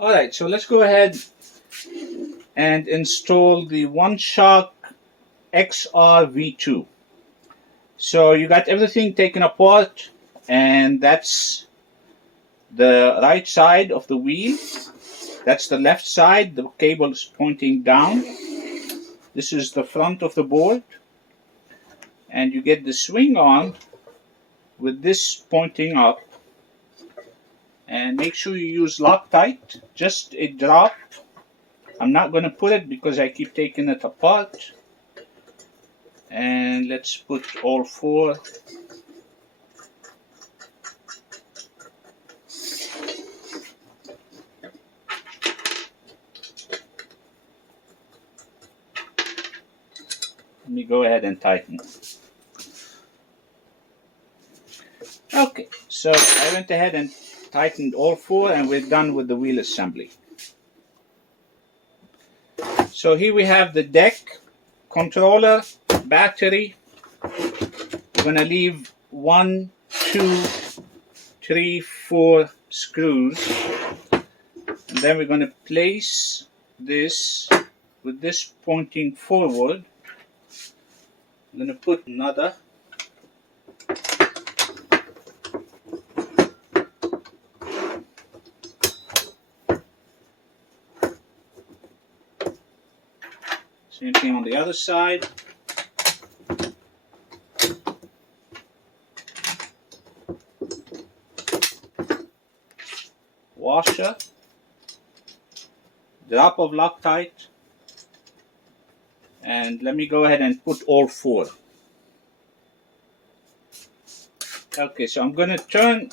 Alright, so let's go ahead and install the Oneshock XR V2. So you got everything taken apart, and that's the right side of the wheel. That's the left side. The cable is pointing down. This is the front of the board, and you get the swing arm with this pointing up. And make sure you use Loctite, just a drop. I'm not going to put it because I keep taking it apart. And let's put all four. Let me go ahead and tighten. Okay, so I went ahead and tightened all four, and we're done with the wheel assembly. So here we have the deck, controller, battery. We're going to leave 1, 2, 3, 4 screws, and then we're going to place this with this pointing forward. I'm going to put another. Same thing on the other side. Washer. Drop of Loctite. And let me go ahead and put all four. Okay, so I'm going to turn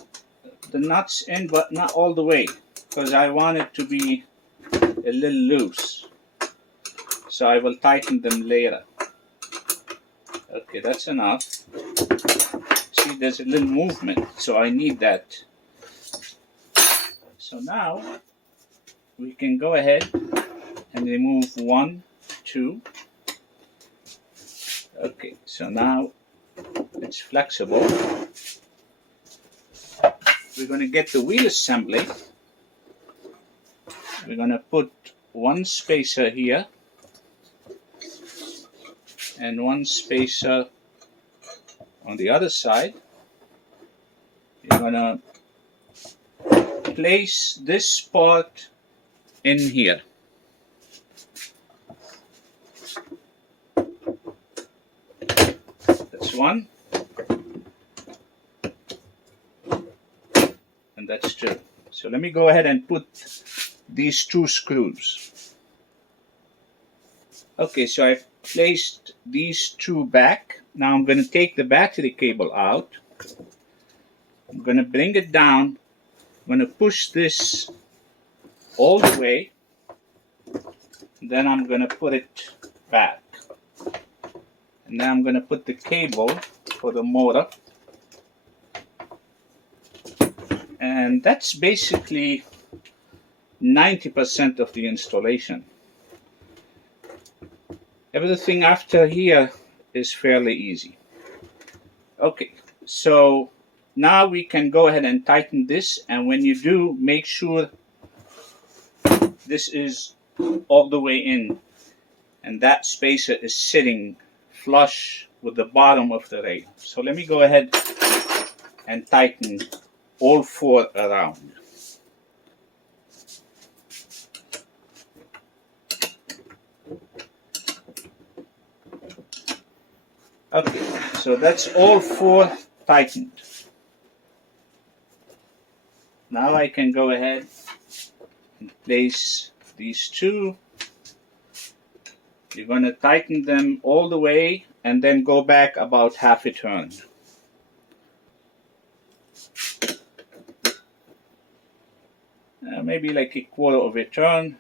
the nuts in, but not all the way, because I want it to be a little loose. So I will tighten them later. Okay, that's enough. See, there's a little movement, so I need that. So now we can go ahead and remove 1, 2. Okay, so now it's flexible. We're going to get the wheel assembly. We're going to put one spacer here and one spacer on the other side. You're going to place this part in here. That's one. And that's two. So let me go ahead and put these 2 screws. Okay, so I've placed these 2 back. Now I'm going to take the battery cable out. I'm going to bring it down. I'm going to push this all the way. Then I'm going to put it back. And now I'm going to put the cable for the motor. And that's basically 90% of the installation. Everything after here is fairly easy. Okay, so now we can go ahead and tighten this, and when you do, make sure this is all the way in and that spacer is sitting flush with the bottom of the rail. So let me go ahead and tighten all 4 around. Okay, so that's all 4 tightened. Now I can go ahead and place these 2. You're going to tighten them all the way and then go back about half a turn. Maybe like a quarter of a turn.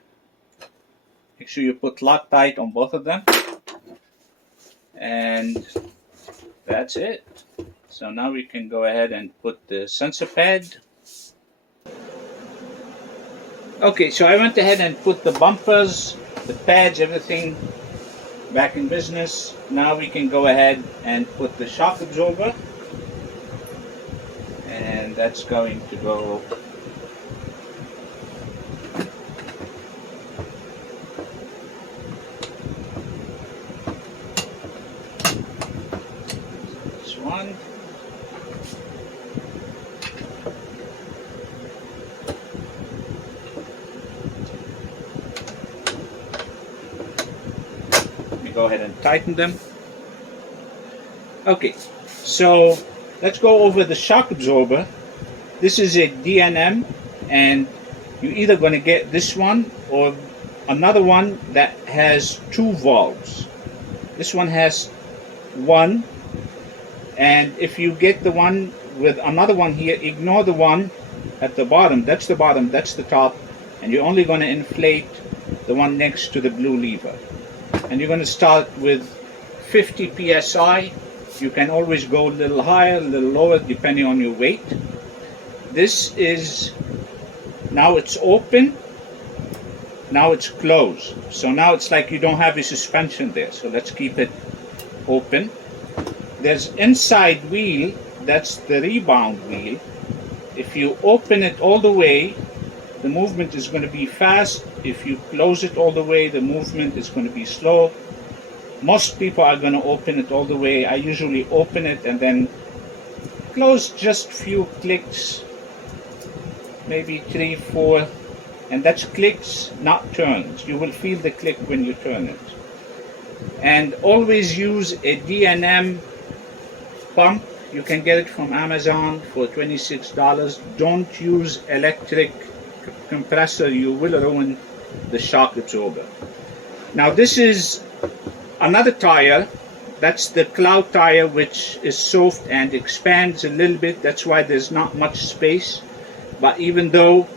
Make sure you put Loctite on both of them. And that's it. So now we can go ahead and put the sensor pad. Okay, so I went ahead and put the bumpers, the pads, everything back in business. Now we can go ahead and put the shock absorber. And that's going to go go ahead and tighten them. Okay, so let's go over the shock absorber. This is a D&M, and you're either going to get this one or another one that has two valves. This one has one, and if you get the one with another one here, ignore the one at the bottom. That's the bottom, that's the top, and you're only going to inflate the one next to the blue lever. And you're going to start with 50 psi. You can always go a little higher, a little lower, depending on your weight. This is, now it's open, now it's closed. So now it's like you don't have a suspension there. So let's keep it open. There's inside wheel, that's the rebound wheel. If you open it all the way, the movement is going to be fast. If you close it all the way, the movement is going to be slow. Most people are going to open it all the way. I usually open it and then close just few clicks, maybe 3, 4, and that's clicks, not turns. You will feel the click when you turn it. And always use a D&M pump. You can get it from Amazon for $26. Don't use electric compressor. You will ruin the shock absorber. Now this is another tire. That's the Cloud tire, which is soft and expands a little bit. That's why there's not much space. But even though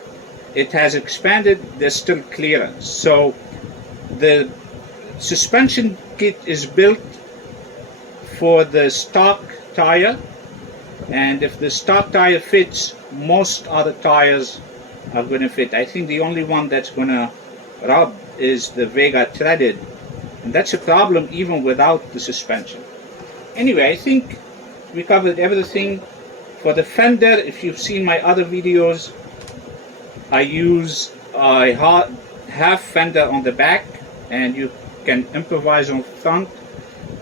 it has expanded, there's still clearance. So the suspension kit is built for the stock tire, and if the stock tire fits, most other tires are going to fit. I think the only one that's going to rub is the Vega threaded, and that's a problem even without the suspension. Anyway, I think we covered everything. For the fender, if you've seen my other videos, I use a half fender on the back, and you can improvise on front.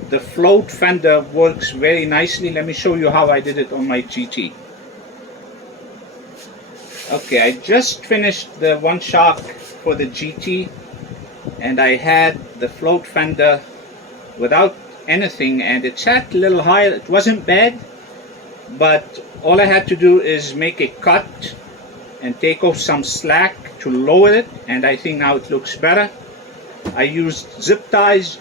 The float fender works very nicely. Let me show you how I did it on my GT. Okay, I just finished the one shock for the GT, and I had the float fender without anything, and it sat a little higher. It wasn't bad, but all I had to do is make a cut and take off some slack to lower it, and I think now it looks better. I used zip ties.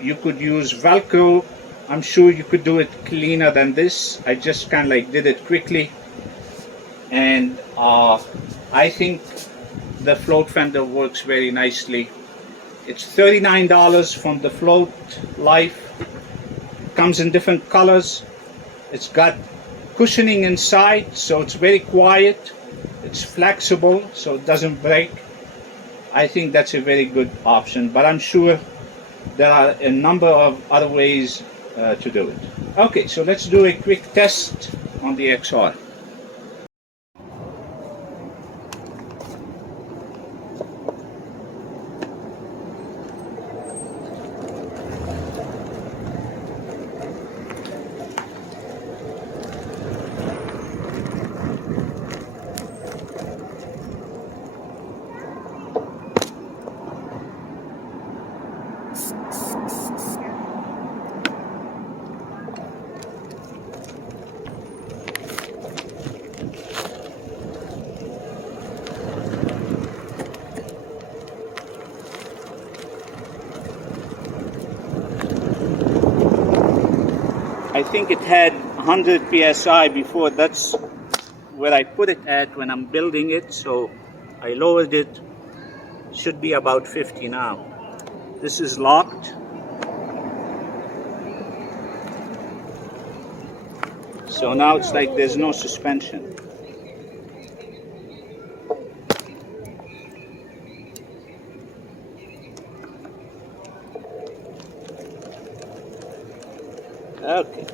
You could use Velcro. I'm sure you could do it cleaner than this. I just kind of like did it quickly, and I think the float fender works very nicely. It's $39 from the Float Life. It comes in different colors. It's got cushioning inside, so it's very quiet. It's flexible, so it doesn't break. I think that's a very good option, but I'm sure there are a number of other ways to do it. Okay, so let's do a quick test on the XR. I think it had 100 psi before. That's where I put it at when I'm building it, so I lowered it. Should be about 50 now. This is locked, so now it's like there's no suspension. Okay,